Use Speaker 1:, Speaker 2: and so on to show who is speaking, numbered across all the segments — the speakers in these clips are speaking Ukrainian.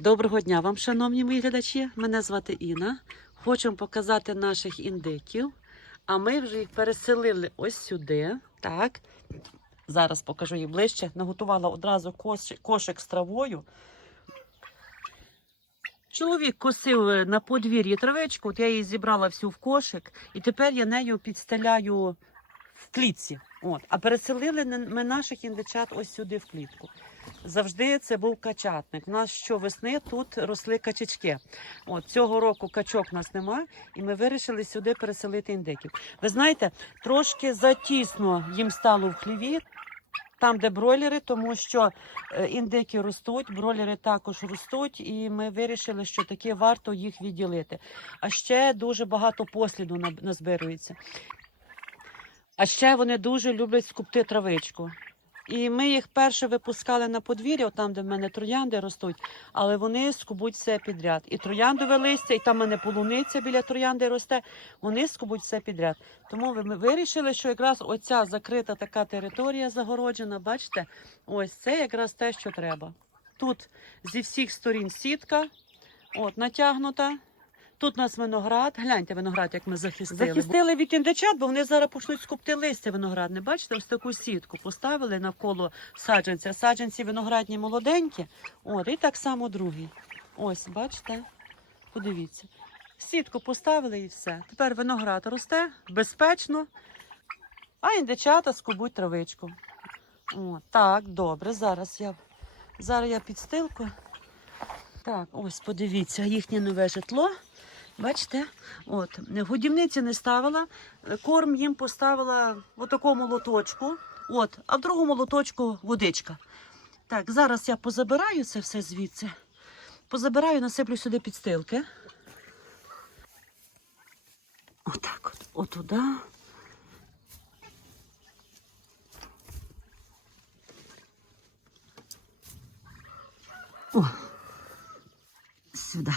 Speaker 1: Доброго дня вам, шановні мої глядачі. Мене звати Інна. Хочемо показати наших індиків. А ми вже їх переселили ось сюди. Так. Зараз покажу їх ближче. Наготувала одразу кошик з травою. Чоловік косив е, на подвір'ї травичку, от я її зібрала всю в кошик, і тепер я нею підстеляю в клітці. От. А переселили ми наших індичат ось сюди в клітку. Завжди це був качатник. У нас щовесни тут росли качечки. От цього року качок у нас нема, і ми вирішили сюди переселити індиків. Ви знаєте, трошки затісно їм стало в хліві. Там, де бройлери, тому що е, індики ростуть, бройлери також ростуть, і ми вирішили, що таки варто їх відділити. А ще дуже багато посліду на- назбирується. А ще вони дуже люблять скупти травичку. І ми їх перше випускали на подвір'я, там, де в мене троянди ростуть, але вони скубуть все підряд. І трояндове листя, і там в мене полуниця біля троянди росте, вони скубуть все підряд. Тому ми вирішили, що якраз оця закрита така територія загороджена, бачите, ось це якраз те, що треба. Тут зі всіх сторін сітка, от, натягнута. Тут у нас виноград. Гляньте виноград, як ми захистили. Захистили від індичат, бо вони зараз почнуть скупти листя виноградне. Бачите, ось таку сітку поставили навколо саджанця. Саджанці виноградні молоденькі. От, і так само другий. Ось, бачите? Подивіться. Сітку поставили і все. Тепер виноград росте безпечно, а індичата скубуть травичку. От, так, добре. Зараз я, зараз я підстилку. Так, ось подивіться, їхнє нове житло. Бачите? От, годівниці не ставила, е, корм їм поставила в такому лоточку. От, а в другому лоточку водичка. Так, зараз я позабираю це все звідси. Позабираю, насиплю сюди підстилки. Отак от, отуда. О, сюди.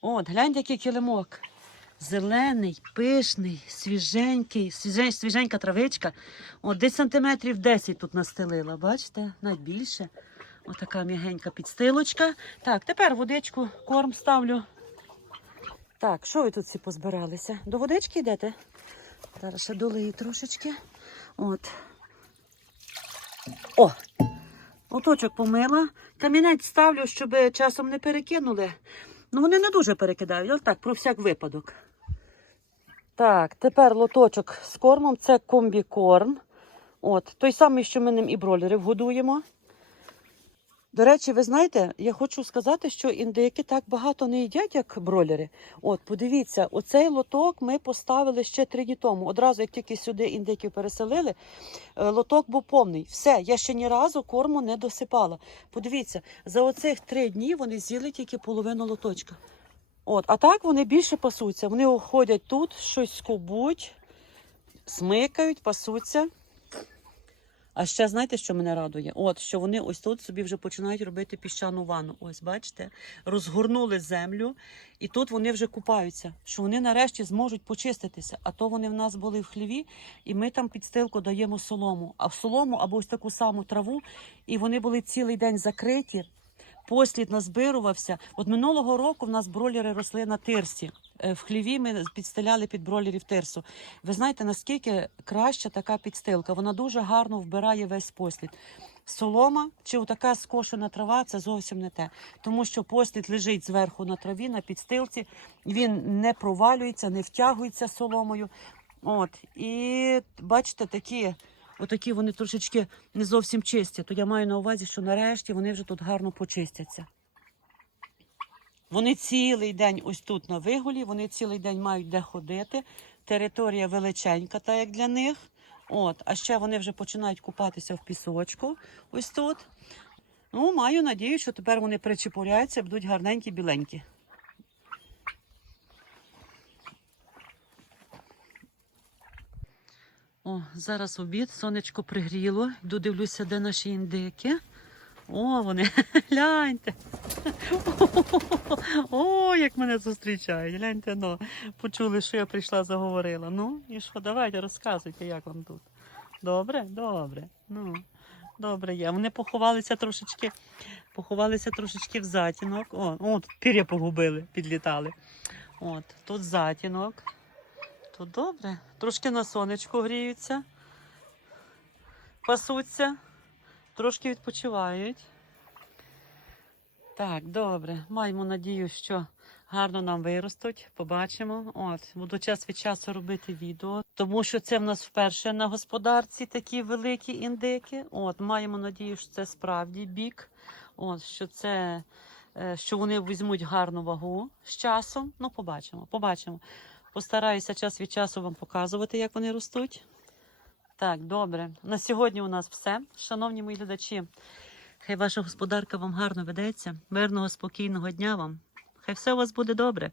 Speaker 1: От, гляньте, який килимок. Зелений, пишний, свіженький, свіжень- свіженька травичка. От десь сантиметрів 10 тут настелила, бачите, навіть більше. Отака м'ягенька підстилочка. Так, тепер водичку, корм ставлю. Так, що ви тут всі позбиралися? До водички йдете? Зараз ще долию трошечки. От. О! Оточок помила. Камінець ставлю, щоб часом не перекинули. Ну, вони не дуже перекидають, але так, про всяк випадок. Так, тепер лоточок з кормом. Це комбікорм. От, той самий, що ми ним і бролерів годуємо. До речі, ви знаєте, я хочу сказати, що індики так багато не їдять, як бролери. От, подивіться, оцей лоток ми поставили ще три дні тому. Одразу, як тільки сюди індиків переселили, е, лоток був повний. Все, я ще ні разу корму не досипала. Подивіться, за оцих три дні вони з'їли тільки половину лоточка. От, а так вони більше пасуться. Вони ходять тут, щось скубуть, смикають, пасуться. А ще знаєте, що мене радує? От що вони ось тут собі вже починають робити піщану ванну. Ось, бачите, розгорнули землю, і тут вони вже купаються. Що вони нарешті зможуть почиститися. А то вони в нас були в хліві, і ми там під стилку даємо солому. А в солому або ось таку саму траву, і вони були цілий день закриті. Послід назбирувався. От минулого року в нас бролери росли на тирсі. Е, В хліві ми підстеляли під бролерів тирсу. Ви знаєте, наскільки краща така підстилка? Вона дуже гарно вбирає весь послід. Солома чи така скошена трава це зовсім не те, тому що послід лежить зверху на траві, на підстилці, він не провалюється, не втягується соломою. От і бачите, такі. Отакі вони трошечки не зовсім чисті. То я маю на увазі, що нарешті вони вже тут гарно почистяться. Вони цілий день ось тут на вигулі, вони цілий день мають де ходити. Територія величенька, та як для них. От, а ще вони вже починають купатися в пісочку. Ось тут. Ну, маю надію, що тепер вони причепуряються, будуть гарненькі, біленькі. О, зараз обід, сонечко пригріло. Йду дивлюся, де наші індики. О, вони, гляньте. О, як мене зустрічають. Гляньте, ну, почули, що я прийшла, заговорила. Ну, і що, давайте розказуйте, як вам тут. Добре? Добре. Ну, добре є. Вони поховалися трошечки, поховалися трошечки в затінок. О, о тут пір'я погубили, підлітали. От, тут затінок. Тут добре. Трошки на сонечку гріються, пасуться, трошки відпочивають. Так, добре. Маємо надію, що гарно нам виростуть. Побачимо. От, буду час від часу робити відео, тому що це в нас вперше на господарці такі великі індики. От, маємо надію, що це справді бік. От, що це. е, Що вони візьмуть гарну вагу з часом. Ну, побачимо, побачимо. Постараюся час від часу вам показувати, як вони ростуть. Так, добре. На сьогодні у нас все. Шановні мої глядачі, хай ваша господарка вам гарно ведеться. Мирного, спокійного дня вам. Хай все у вас буде добре.